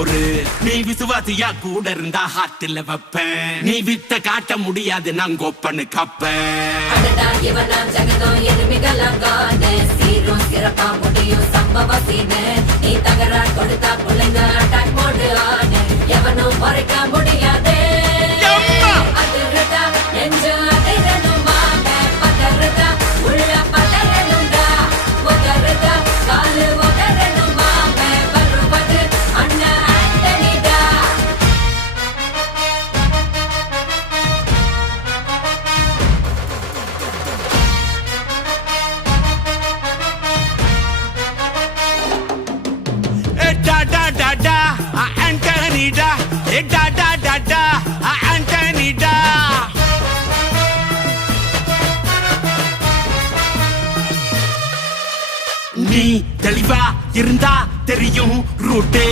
பொறு. நீ விசுவாசியா கூட இருந்தா ஹார்ட்ல வைப்பேன். நீ வித்த காட்ட முடியாது நான் கோப்பனு கப்பேன். சீரும் சிறப்பா முடியும் சம்பவ சீனு. நீ தகராறு கொடுத்தா பிள்ளைங்க அட்டாக் மோடு ஆனு. எவனும் மறைக்க முடியாது. அதிருதா நெஞ்சு அதிரணுமாங்க. பதறுதா உள்ள பதறணுண்டா. உதறுதா காலு உதறணுமாங்க. வருவது அண்ணன் ஆண்டனிடா. Antonida, Antonida. நீ தெளிவா இருந்தா தெரியும் ரூட்டே.